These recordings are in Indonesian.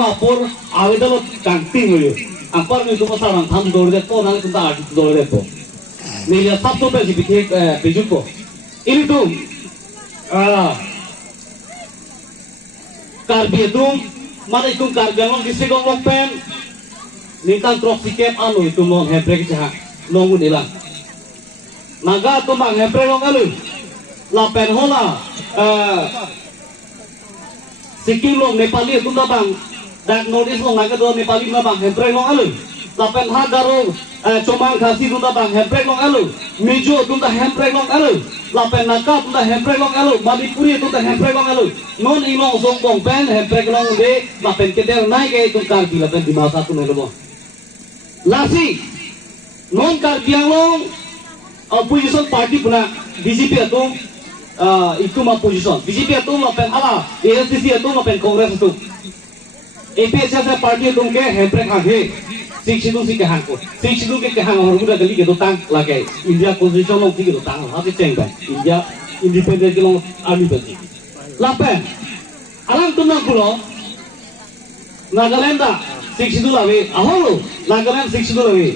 mapur awedalo kanting loyo ampar ni tumo sarang tham dor de po nang tunta art dor de po ni ya sab to pe bithek bijut po ini tu karbi tu mana itu karbiang district of pen nitan trok sikep anu itu mon hebrek jaha nongu dilang naga tu mang hebrek long alu lapen hola sikim long Nepali tu na bang dak notice long naga do Nepali na bang hebrek long alu lapen hagaro comang khasi tu na bang hebrek long alu mijo tu na hebrek long alu lapen naka tu na hebrek long alu Manipuri tu na hebrek long alu non ilong song bong pen hebrek long de lapen kedel nai ke tu karbi lapen di masa tu nelo lasi non karbiang long opposition party puna BJP itu mah opposition BJP itu lapen hala ASDC itu lapen kongres itu APSS party itu ke hebrek hage siksidu si kehan ko siksidu ke kehan orang muda kali gitu tang lagi India constitution long gitu tang hati cengba India independent long army berarti lapen alang tu nang pulau Nagaland siksidu lawe aholo Nagaland siksidu lawe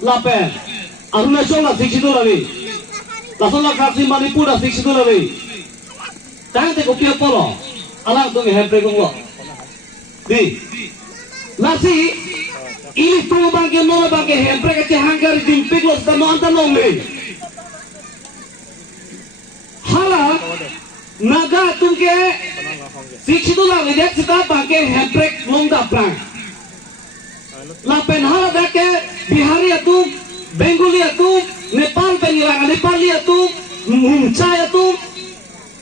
lapen Arunachal siksidu lawe lasola kasi Manipur siksidu lawe tang te kopiah polo alang tu hebrek long di lasi ini tu bangke nola bangke hebrek ke hanggar dimpik lo sama anta nongle hala naga tungke siksidu la lihat kita bangke hebrek longda prang lapen hala dake Bihari atu Bengali atu Nepal pengilangan Nepali atu Muncai atu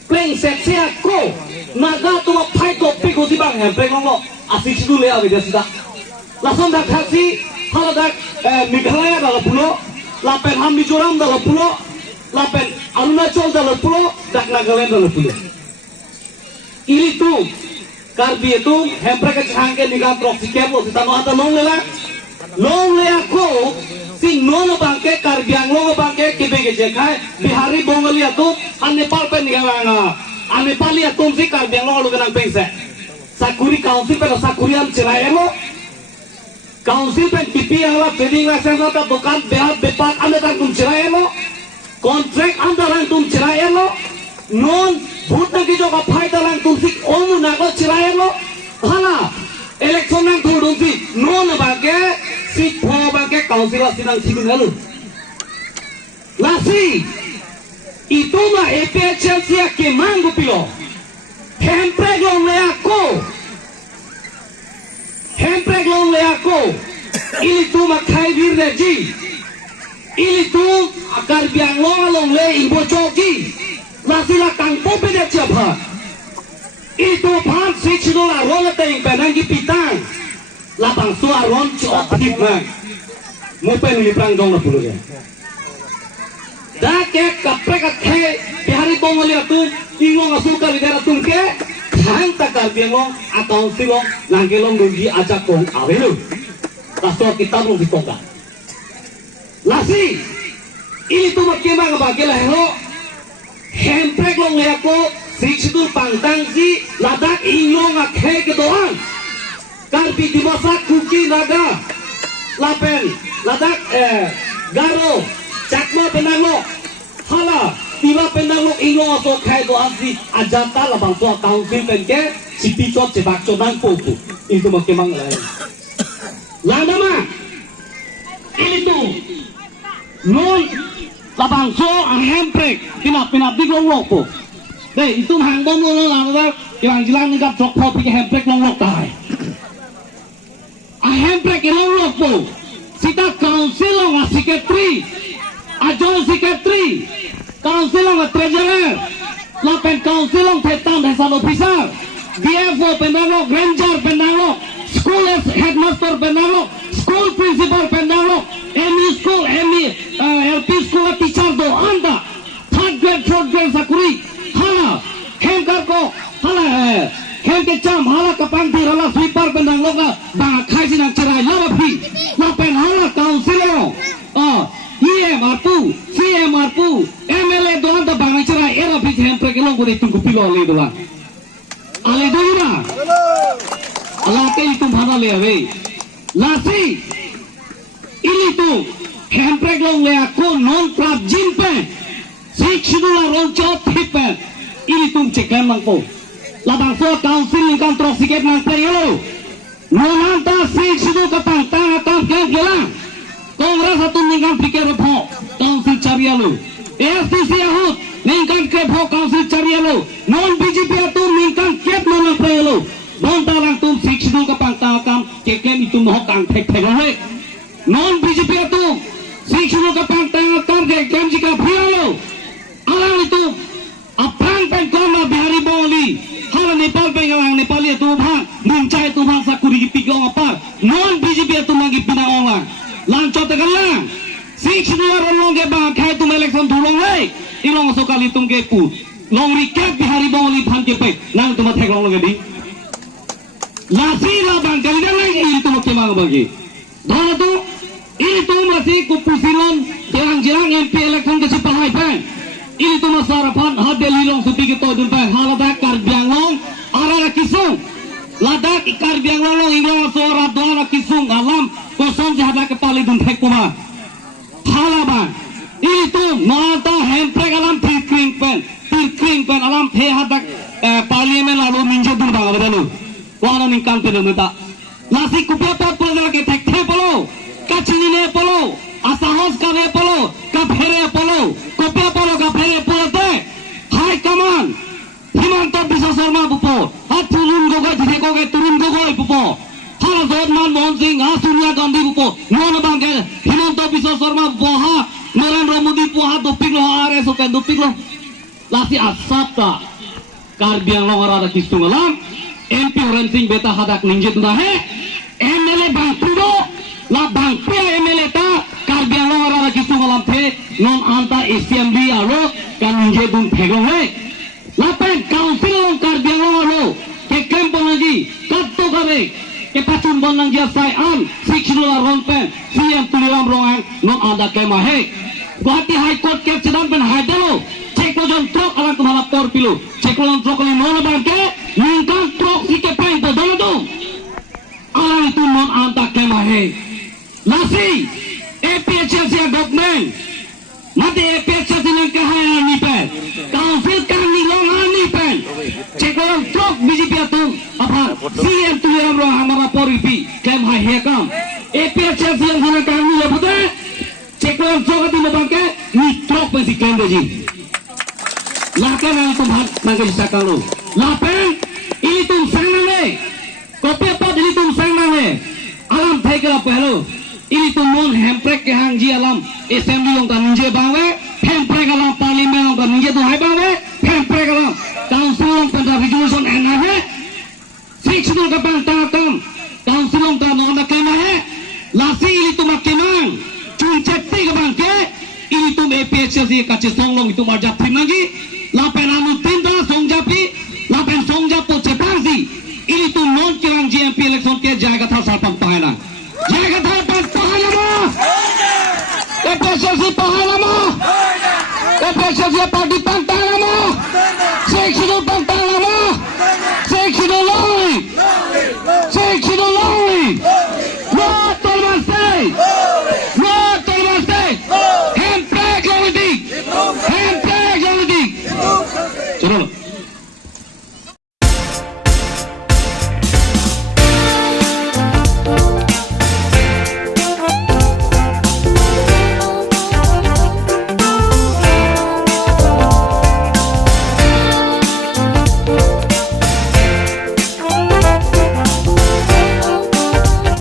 pleng seksi aku naga tu pai topik ko si bang hebrek longo asiksidu le ave dia sudah langsung dak haksi kalau dak Meghalaya dalam pulau lapen ham Mizoram dalam pulau lapen Arunachal dalam pulau dak Nagaland dalam pulau ini tu karbi itu hebrek kecangke nikah proksi kebo kita mau anta long le aku sing nono bangke karbiang long bangke kebe jekai Bihari Bengali itu an Nepal pen nikah an Nepali itu si karbiang long lu kenang pengse sakuri council pen sakuri am cerai emo Council pen TP ala trading license ata dukan behat bepak anda tang tum cerai lo kontrak anda lang tum cerai lo non bhutan ki joga faida lang tum sik omu nago cerai lo hala election nang thudung si non bage sik pho bage council asinang sigun halu lasi itu mah EPHL sia ke mangu pilo hempreg long le hempreg long le aku ini tu makai bir reji ini tu akar biang long le imbo jogi lasila kangpo beda siapa itu pan siksidu la ron teng penangi pitang lapang suar ron cok tipang mau pen liprang dong lah puluh ya dah ke kaprek ke Bihari Bengali tu ingong asuka lidera tungke hang takar biang atau silong nangkelong dugi ajak kong awelu laso kita belum ditongkat lasi ini tuh bagaimana bagilah hero hemprek long leako siksidu pangtang si ladak ingong akhe kedoan karbi di masa kuki naga lapen ladak garo cakma penanglo hala tila penanglo ingong aso khay doan si ajata labang so council penke si pichot cetak chodang popo itu bagaimana lain lada mah ini tuh non labang so hemprek pinap digong lopo deh itu hangbom lo lama yang jilang nikap jok po pikir hemprek long lok tai hemprek long lopo sita council long secretary ajon secretary council long treasurer lapen council long tetam desan officer DFO penanglo ranger penanglo school headmaster penanglo school principal penanglo ME school LP school teacher do anda third grade fourth grade sakuri hala hemkar ko hala hemke cham hala kapang di hala sweeper penanglo ka bang khai sinang cerai lama phi lapen hala council long EMR2 CMR2 MLA do anda bang cerai era phi hemprek long ko tunggu pilo le doang ale dulu Late itu mana lewe. Lasi ini tuh handbrake long le aku non prap jimpe. Sikshidula roncot hipe. Ini tuh cekan mangko. Labang so council kan terus sikit nang playelo. Nonanta sikshidul kapang tang atam kan gelang. Kongres satu ningkan pikir pho council carialu. STC ahut ningkan ke pho council carialu. Non BJP atu ningkan kep non playelo. Non talang tum sikshidul kapang tang atam kekem itu mohok kang thek thek. Non BJP atu sikshidul kapang tang atam kekem jika playelo. Alang itu apang pengkoma bihari boli. Hal Nepal pengalang Nepal itu bang muncai itu bang sakuri pigong apa non BJP itu lagi pinang orang lancot tegalang sikshidula rolong ke bang kai tu election thulong le ilong sokali tum ke pu long recap bihari boli bang ke pe nang tu mathek long di lasi la bang kalian lagi itu ke bang bagi dona tu itu masih kupusilon jarang-jarang MP election ke sepahai bang ini tu masarapan hadeli long supi ke todun bang haladak karbiang long arah kisung ladak karbiang long inglong suara doa kisung alam kosong jahat kepala dun thek kuma halaban ini tu mata handbrake alam pilkring pen alam the hadak parlimen lalu minjo dun bang bedalu wana ningkan pen meta nasi kupia pot polo ke thek the polo kachini ne polo asahos ka ne polo ka phere polo kopia polo ka phere polo te high command Himanta Biswa Sarma pupo hat turun gogoi thike gogoi turun gogoi pupo hala Jodhman Mohan Singh ha Sonia Gandhi pupo non bangke Himanta Biswa Sarma pupo ha Narendra Modi pupo ha doping lo RS open doping lo lasi asapta karbiang lo arada kistung alam MP Oren Singh beta hadak ninjet na he MLA bang pudo la bang pia MLA ta karbiang lo arada kistung alam the non anta SCMB alo kan ninjet dun thegong he lapen council long karbiang lo ke kempo lagi katto kare ke pacun bonang dia sai am sikshidula ronpen CM tuliram rongan non ada kema he Guwahati High Court ke sedang pen haidalo ceklo jon trok alang tumhala por pilu ceklo jon trok li non bangke ningkan trok sike pain to dono tu alang tu non anta kema he nasi APHC government mati APHC nang kahaya ni pen council kan ni long ani pen ceklo jon trok BJP tu apa CM tuliram rongan hamara por pi kem hai he kam APHC yang sana kan ni lebute ceklo jogati mabangke ni trok pasi kende ji lakan ang tumhat mangke sakalo lapen ini tum sangne kopi pot ini tum sangne alam thekela pehlo ini tum non handbrake ke hang ji alam assembly long kan je bawe handbrake alam parliament long kan je tu hai bawe handbrake alam council long kan resolution enave sikshidul ka bang tam council long ta non da kema he lasi ini tum kemang cuncetti ke bangke ini tuh APHC kaci songlong itu marjap lagi lapen anu tinta songjapi lapen songjapo cepasi ini tuh non kirang GMP election ke jaga thal sarpam pahana mah APHC pahana mah APHC party pantang mah seksidul pantang mah seksidul lonely no tolmase handbrake yang ledik. Coba